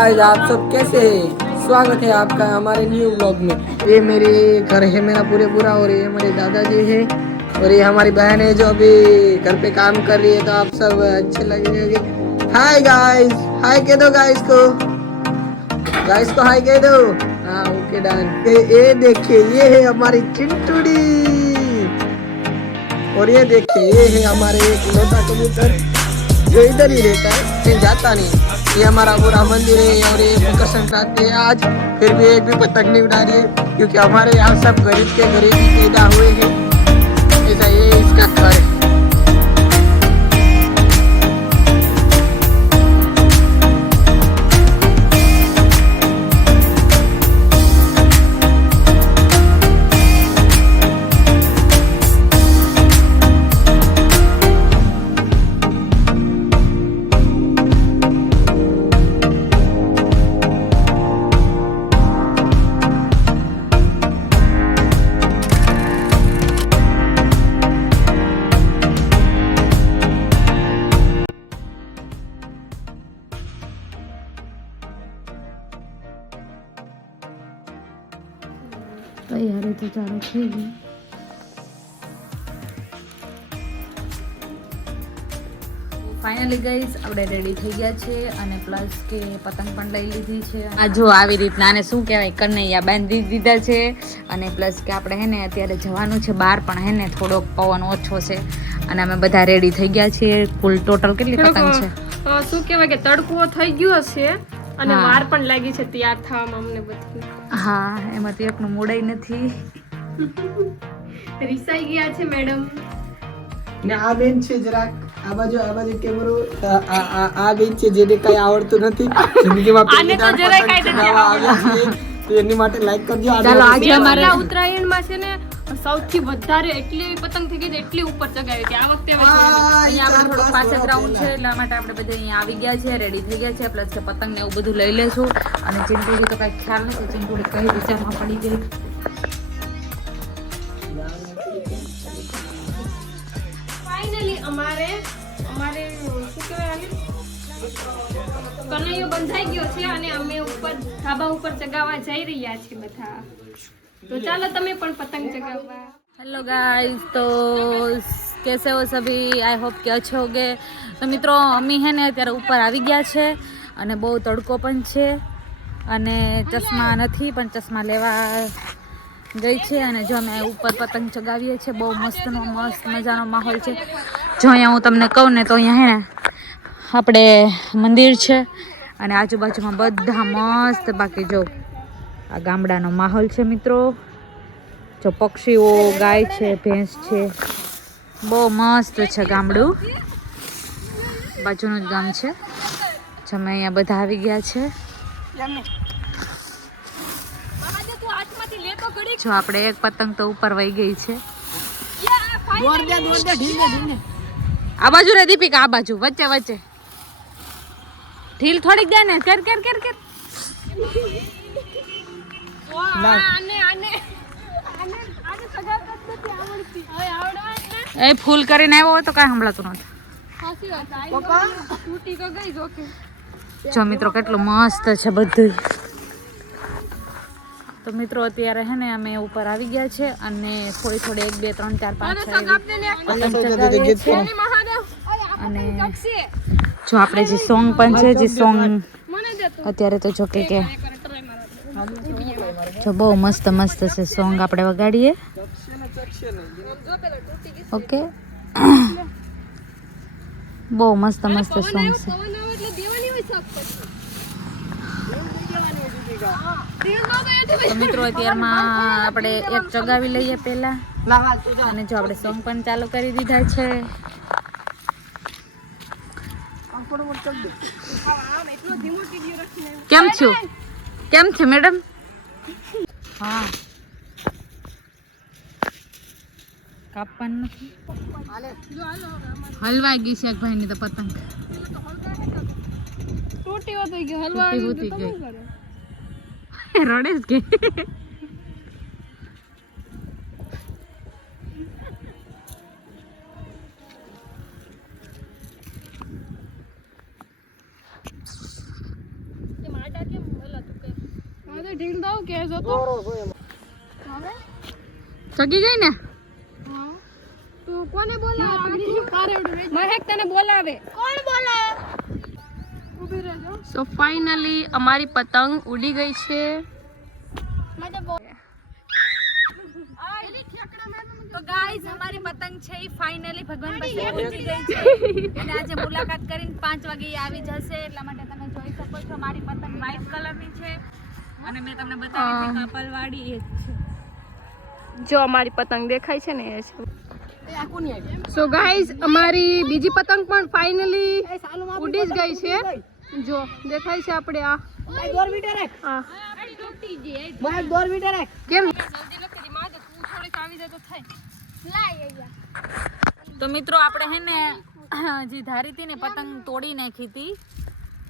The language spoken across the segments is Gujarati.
गाइस, आप सब कैसे हैं? स्वागत है आपका हमारे न्यू व्लॉग में। ये मेरे घर है मेरा पूरा और ये हमारे दादाजी है और ये हमारी बहन है जो अभी घर पे काम कर रही है, तो आप सब अच्छे लगेंगे। हाय गाइस, हाय कह दो गाइस को हाय कह दो। हाँ ओके डन। ये देखिए, ये है हमारी चिंटूड़ी और ये देखिए ये है हमारे एक लोटा कबूतर जो इधर ही रहता है, कहीं जाता नहीं। ये हमारा पूरा मंदिर है और ये मकर संक्रांति है आज, फिर भी एक भी पतंग नहीं उड़ा रही है क्योंकि हमारे यहाँ सब गरीब के गरीब ही पैदा हुए हैं। ऐसा ये इसका घर है। તૈયારી તો ચાલુ થઈ ગઈ. ફાઇનલી ગાઈસ આપણે રેડી થઈ ગયા છે અને પ્લસ કે પતંગ પણ લઈ લીધી છે. આ જો આવી રીતના આને શું કહેવાય, કનૈયા બાંધી દીધા છે અને પ્લસ કે આપણે હે ને અત્યારે જવાનું છે બહાર, પણ હે ને થોડોક પવન ઓછો છે અને અમે બધા રેડી થઈ ગયા છીએ. કુલ ટોટલ કેટલી પતંગ છે? શું કહેવાય કે તડકો થઈ ગયો છે અને વાર પણ લાગી છે તૈયાર થવામાં અમને બધી. હા, એમાંથી એકનું મૂડાઈ નથી. રિસાઈ ગયા છે મેડમ. ને આ બેન છે જરાક આ બાજુ કેમેરો આ બેન છે જેને કઈ આવડતું નથી જિંદગીમાં પહેલી વાર પતંગ ચગાવવા આવ્યા છે, તો એની માટે લાઈક કરજો. ચાલો આજે અમારે ઉત્તરાયણમાં છે ને સૌથી વધારે એટલી પતંગ થઈ ગઈ એટલી ઉપર ચગાવી હતી. આ વખતે અહીંયા આપણે થોડું પાછળ ગ્રાઉન્ડ છે એટલા માટે આપણે બધા અહીંયા આવી ગયા છે, રેડી થઈ ગયા છે. પ્લસ કે પતંગ ને એવું બધું લઈ લેશું. અને ચિંટુડી તો કઈ ખ્યાલ નથી, ચિંટુડી કઈ વિચારમાં પડી ગઈ. ફાઇનલી અમારે શું કહેવાય કનૈયો બંધાઈ ગયો છે અને અમે ઉપર ધાબા ઉપર ચગાવવા જઈ રહ્યા છીએ બધા. तो चलो તમે પણ પતંગ ચગાવવા. हेलो गाइस, तो कैसे हो सभी? आई होप કે अच्छे होगे. તો મિત્રો અમી હે ને અત્યારે ઉપર આવી ગયા છે અને બહુ તડકો પણ છે અને ચશ્મા નથી પણ ચશ્મા લેવા ગઈ છે. અને જો અમે ઉપર પતંગ ચગાવીએ છીએ, બહુ મસ્ત મજાનો માહોલ છે. જો અહીંયા હું તમને કહું ને તો અહીંયા હે ને આપણે મંદિર છે અને આજુબાજુમાં બધા મસ્ત. બાકી જો આ ગામડાનો માહોલ છે મિત્રો. જો પક્ષીઓ, ગાય છે, ભેંસ છે, બહુ મસ્ત છે ગામડું. બાજુનું જ ગામ છે. જો અમે અહીંયા બધા આવી ગયા છે. જો આપણે એક પતંગ તો ઉપર વહી ગઈ છે. આ બાજુ રે દીપિકા, આ બાજુ વચ્ચે ઢીલ થોડીક દે ને. કર એ ફૂલ કરીને આવ્યો હોય તો કાંઈ સંભળાતું નથી. જો મિત્રો કેટલું મસ્ત છે બધું. તો મિત્રો અત્યારે હે ને અમે ઉપર આવી ગયા છે અને થોડી 1 2 3 4 5 6 ચગાવીએ છીએ. અને જો આપણે જે સોંગ પણ છે, જે સોંગ અત્યારે તો જો કે જો બહુ મસ્ત છે સોંગ આપણે વગાડીએ. ઓકે, બહુ મસ્ત સોંગ છે. તો મિત્રો અત્યારમાં આપણે એક ચગાવી લઈએ પહેલા અને જો આપણે સોંગ પણ ચાલુ કરી દીધા છે. કેમ છે મેડમ? હા, કાપવાનું નથી. હલવાઈ ગઈ છે એક ભાઈની તો પતંગ. તૂટી ગયો, હલવાઈ ગઈ. રડે જ કે ઢીલ દઉં કે જો તો હવે ચગી ગઈ ને તું કોને બોલાવે મહેક તને બોલાવે કોણ બોલાવે ઊભી રહેજો સો ફાઇનલી અમારી પતંગ ઉડી ગઈ છે. તો ગાઈઝ અમારી પતંગ છે એ ફાઇનલી ભગવાન પાસે પહોંચી ગઈ છે અને આજે મુલાકાત કરીને 5 વાગે આવી જશે એટલા માટે તમે જોઈ શકો છો મારી પતંગ વ્હાઈટ કલરની છે અને મેં તમને બતાવી હતી કપલવાળી એ છે. જો અમારી પતંગ દેખાય છે ને એ છે. સો ગાઈઝ અમારી બીજી પતંગ પણ ફાઇનલી ઉડી જ ગઈ છે. જો દેખાય છે આપણે આ કેમ તો મિત્રો આપણે હે ને જે ધારી હતી ને પતંગ તોડી નાખી હતી.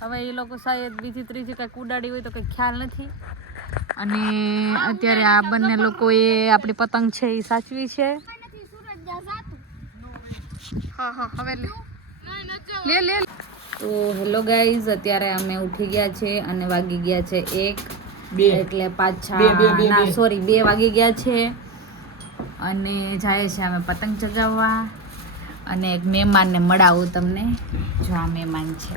હવે એ લોકો શાયદ બીજી ત્રીજી કંઈક ઉડાડી હોય તો કંઈ ખ્યાલ નથી અને અત્યારે આ બંને લોકોએ આપણી પતંગ છે એ સાચવી છે. હા હા હવે લે લે. તો હેલો ગાઈઝ અત્યારે અમે ઉઠી ગયા છે અને વાગી ગયા છે 1 એટલે પાછા સોરી 2 વાગી ગયા છે અને જાય છે અમે પતંગ ચગાવવા અને એક મહેમાનને મળાવું તમને. જો આ મહેમાન છે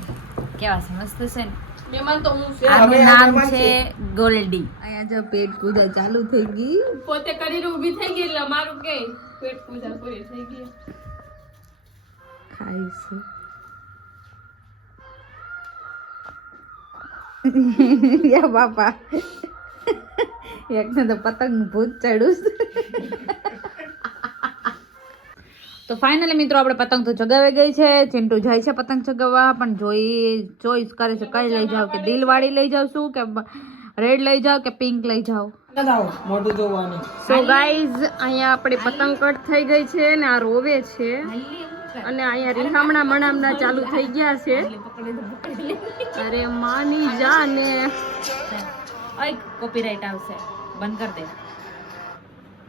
કેવા છે મસ્ત છે ને. મહેમાન તો હું છે આનું નામ છે ગોલ્ડી. અહીંયા જો પેટ પૂજા ચાલુ થઈ ગઈ. પોતે કરીને ઊભી થઈ ગઈ એટલે મારું કે પેટ પૂજા પૂરી થઈ ગઈ. ખાય છે યા બાપા એકને તો પતંગ ભૂત ચડ્યું. તો ફાઇનલી મિત્રો આપણે પતંગ તો ચગાવી ગઈ છે. ચિંટુ જાય છે પતંગ ચગાવવા પણ ચોઈસ કરે છે કઈ લઈ જાવ કે દિલવાળી લઈ જાવ શું કે રેડ લઈ જાવ કે પિંક લઈ જાવ. મોટું જોવાની. સો ગાઈઝ અહીંયા આપણી પતંગ કટ થઈ ગઈ છે ને આ રોવે છે અને અહીંયા રીહામણા મણામણા ચાલુ થઈ ગયા છે. અરે માની જા ને ઓય કોપીરાઈટ આવશે બંધ કર દે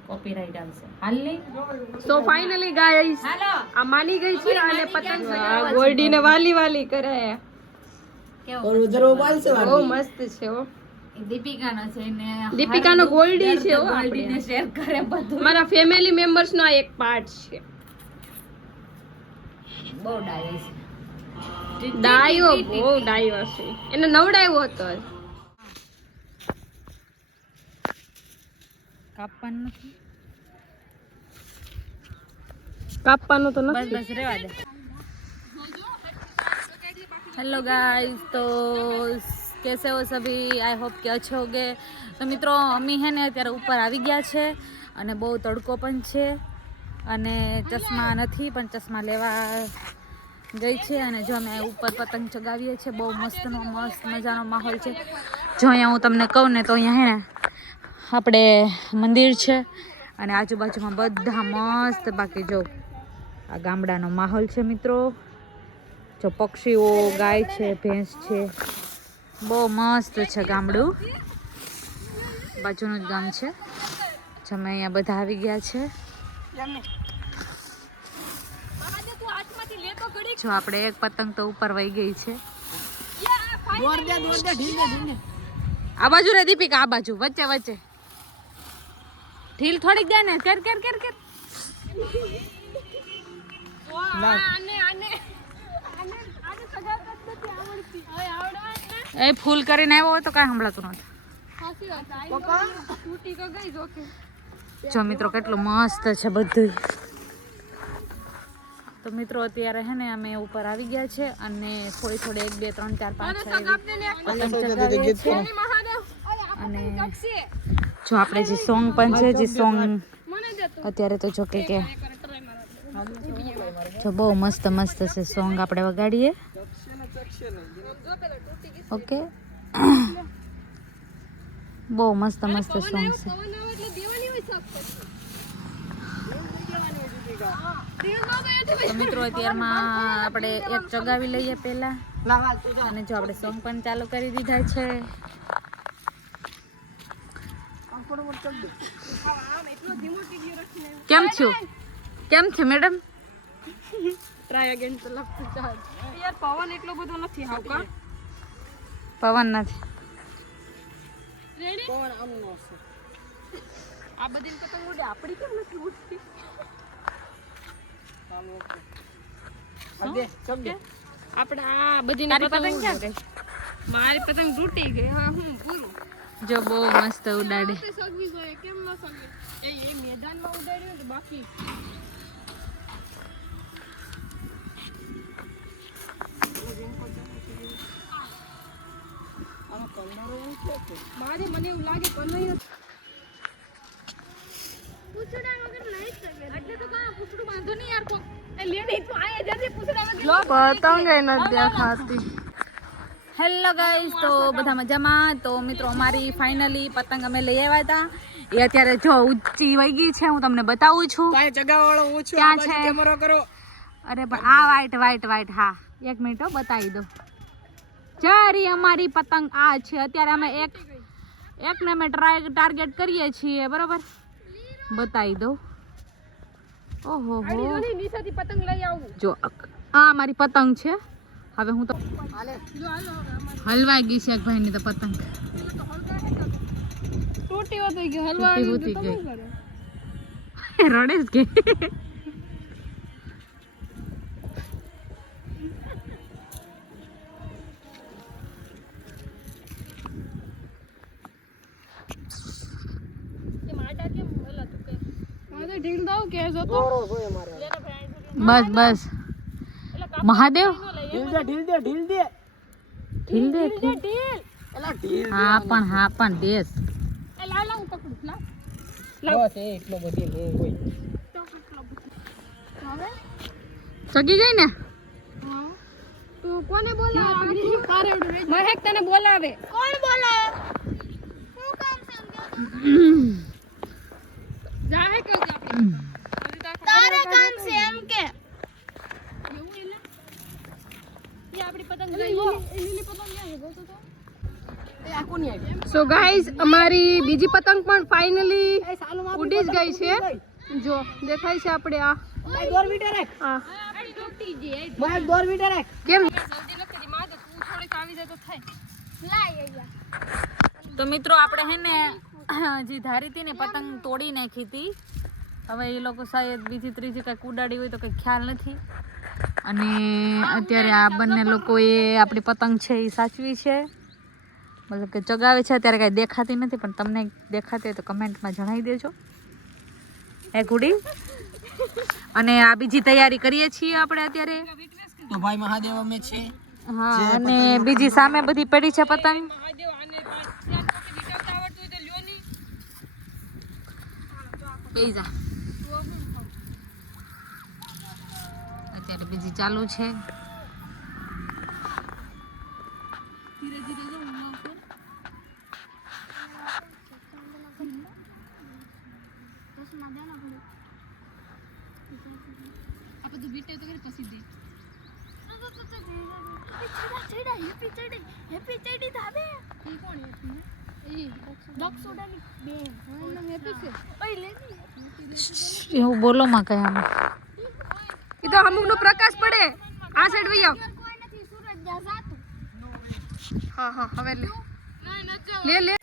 કોપીરાઈટ આવશે હાલ લે. સો ફાઇનલી ગાઈઝ હાલો આ માની ગઈ છે અને પતંગ ગોલ્ડીને વાલી વાલી કરે. और उधर वो बाल से બહુ મસ્ત છે હો. દીપિકાનો છે ને દીપિકાનો ગોલ્ડી છે હો. ગોલ્ડીને શેર કરે બધું. મારા ફેમિલી મેમ્બર્સ નો આ એક પાર્ટ છે. બહુ ડાયો છે ડાયો બહુ ડાયો છે. એને નવડાવ્યો હતો. કાપવાનું નથી કાપવાનું તો બસ નથી. બસ રેવા દે. हेलो गाइस तो कैसे हो सभी आई होप કે अच्छे होगे. તો મિત્રો અમી હે ને અત્યારે ઉપર આવી ગયા છે અને બહુ તડકો પણ છે અને ચશ્મા નથી પણ ચશ્મા લેવા ગઈ છે અને જો અમે ઉપર પતંગ ચગાવીએ છીએ. બહુ મસ્ત મજાનો માહોલ છે. જો અહીંયા હું તમને કહું ને તો અહીંયા હે ને આપણે મંદિર છે અને આજુબાજુમાં બધા મસ્ત. બાકી જો આ ગામડાનો માહોલ છે મિત્રો. જો પક્ષીઓ ગાય છે ભેંસ છે બહુ મસ્ત છે ગામડું. બાજુનું જ ગામ છે. અમે અહીંયા બધા આવી ગયા છે. જો આપણે એક પતંગ તો ઉપર વહી ગઈ છે. આ બાજુ રે દીપિકા આ બાજુ વચ્ચે વચ્ચે ઢીલ થોડીક દે ને. કર કર કર કર. એ ફૂલ કરીને આવ્યો હોય તો કાંઈ સંભળાતું નથી. જો મિત્રો કેટલું મસ્ત છે બધું. તો મિત્રો અત્યારે હે ને અમે ઉપર આવી ગયા છે અને થોડી 1 2 3 4 5 6 પતંગ ચગાવીએ છીએ. અને જો આપણે જે સોંગ પણ છે જે સોંગ અત્યારે તો જો કે જો બહુ મસ્ત છે સોંગ આપણે વગાડીએ. ઓકે બહુ મસ્ત સોંગ છે. તો મિત્રો અત્યારમાં આપણે એક ચગાવી લઈએ પહેલા અને જો આપણે સોંગ પણ ચાલુ કરી દીધા છે. કેમ છે મેડમ? ટ્રાય અગેન તો લખતું ચાલ. યાર પવન એટલો બધો નથી. હાવ કા પવન નથી. રેડી કોણ આમનો છે આ બધી પતંગ ઉડે આપણી કેમ નથી ઉડતી આમ ઓકે અબે સમજે આપણે આ બધી પતંગ ક્યાં ગઈ મારી પતંગ તૂટી ગઈ હા હું પૂરું જો બહુ મસ્ત ઉડાડે સગવી જોઈએ કેમ ન સગે એ મેદાનમાં ઉડાડ્યું તો બાકી આનો કલર એમ છે કે મારી મને એવું લાગે કનૈયો પતંગ નથી દેખાતી હેલો ગાઈસ તો બધા મજામાં તો મિત્રો અમારી ફાઇનલી પતંગ અમે લઈ આવ્યા હતા એ અત્યારે જો ઊંચી વહી ગઈ છે હું તમને બતાવું છું પાય જગાવાળો હું છું ક્યાં આ બાજુ છે? કેમેરો કરો અરે પણ આ વાઈટ હા એક મિનિટ હો બતાવી દો ચારી અમારી પતંગ આ છે અત્યારે અમે એકને અમે ટાર્ગેટ કરીએ છીએ બરોબર બતાવી દો ઓહો હો નીચેથી પતંગ લઈ આવું જો આ અમારી પતંગ છે હવે હું તો હાલે હલવાઈ ગઈ છે એક ભાઈની તો પતંગ તૂટી હોતી ગયો હલવા તૂટી ગઈ. રડે જ કે મારે ઢીલ દઉં કે જો તો દોરો જોઈએ મારે બસ મહાદેવ ઢીલ દે ઢીલ દે એલા ઢીલ હા પણ દેશ એ લા લા હું પકડું લા બસ એ એટલો બધી નો હોય હવે ચગી ગઈ ને તું કોને બોલાવે મહેક તને બોલાવે કોણ બોલાવે હું કામ સમજો જાહે કે તારે કામ છે એમ કે એવું એટલે એ આપણી પતંગ લઈ લીલી પતંગ ક્યાં ગયો તો એ આ કોની આવી સો ગાઈઝ અમારી બીજી પતંગ પણ ફાઇનલી એ સાલું માં ઉડી જ ગઈ છે જો દેખાય છે આપણે આ ભાઈ દોર મીટર રાખ આ તૂટી ગઈ ભાઈ દોર મીટર રાખ કેમ તો મિત્રો આપણે હે ને જે ધારી હતી ને પતંગ તોડી નાખી હતી હવે એ લોકો શાયદ બીજી ત્રીજી કંઈક ઉડાડી હોય તો કંઈ ખ્યાલ નથી અને અત્યારે આ બંને લોકોએ આપણી પતંગ છે એ સાચવી છે મતલબ કે ચગાવે છે અત્યારે કાંઈ દેખાતી નથી પણ તમને દેખાતી હોય તો કમેન્ટમાં જણાવી દેજો એ ગુડી અને આ બીજી તૈયારી કરીએ છીએ આપણે અત્યારે તો ભાઈ મહાદેવ અમે છે હા અને બીજી સામે બધી પડી છે પતંગ પૈસા અત્યારે બીજી ચાલુ છે એવું બોલો માં કઈ આમ એ તો અમુક નો પ્રકાશ પડે આ સાઈડ વઈ આવ હા હવે લે લે